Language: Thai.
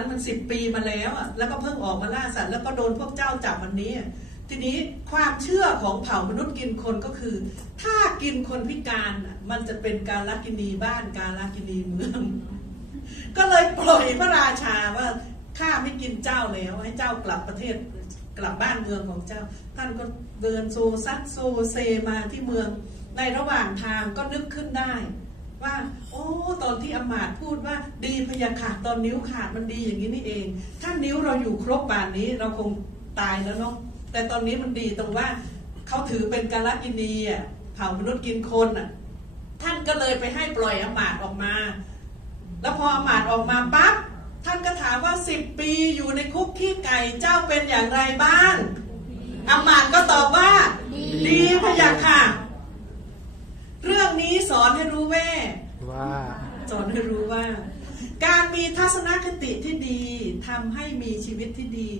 ันมันสิบปีมาแล้วอะแล้วก็เพิ่งออกมาล่าสัตว์แล้วก็โดนพวกเจ้าจับวันนี้ ทีนี้ความเชื่อของเผ่ามนุษย์กินคนก็คือ ถ้ากินคนพิการมันจะเป็นการลักินีบ้านการลักินีเมือง ก็เลยปล่อยพระราชาว่าข้าไม่กินเจ้าแล้วให้เจ้ากลับประเทศกลับบ้านเมืองของเจ้า ท่านก็เดินโซซัดโซเซมาที่เมือง ในระหว่างทางก็นึกขึ้นได้ ว่า ตอนที่อมาตพูดว่าดีพยาขาดตอนนิ้วขาดมันดีอย่างนี้นี่เอง ถ้านิ้วเราอยู่ครบป่านนี้เราคงตายแล้วเนาะแต่ตอนนี้มันดีตรงว่าเขาถือเป็นกาลกินีอะเผ่ามนุษย์กินคนอะ ท่านก็เลยไปให้ปล่อยอมาตออกมา แล้วพออมาตออกมาปั๊บท่านก็ถามว่าสิบปีอยู่ในคุกขี้ไก่เจ้าเป็นอย่างไรบ้างอมาตก็ตอบว่า ดีพยะค่ะ เรื่องนี้สอนให้รู้ว่ ว่าสอนให้รู้ว่า การมีทัศนคติที่ดีทำให้มีชีวิตที่ดี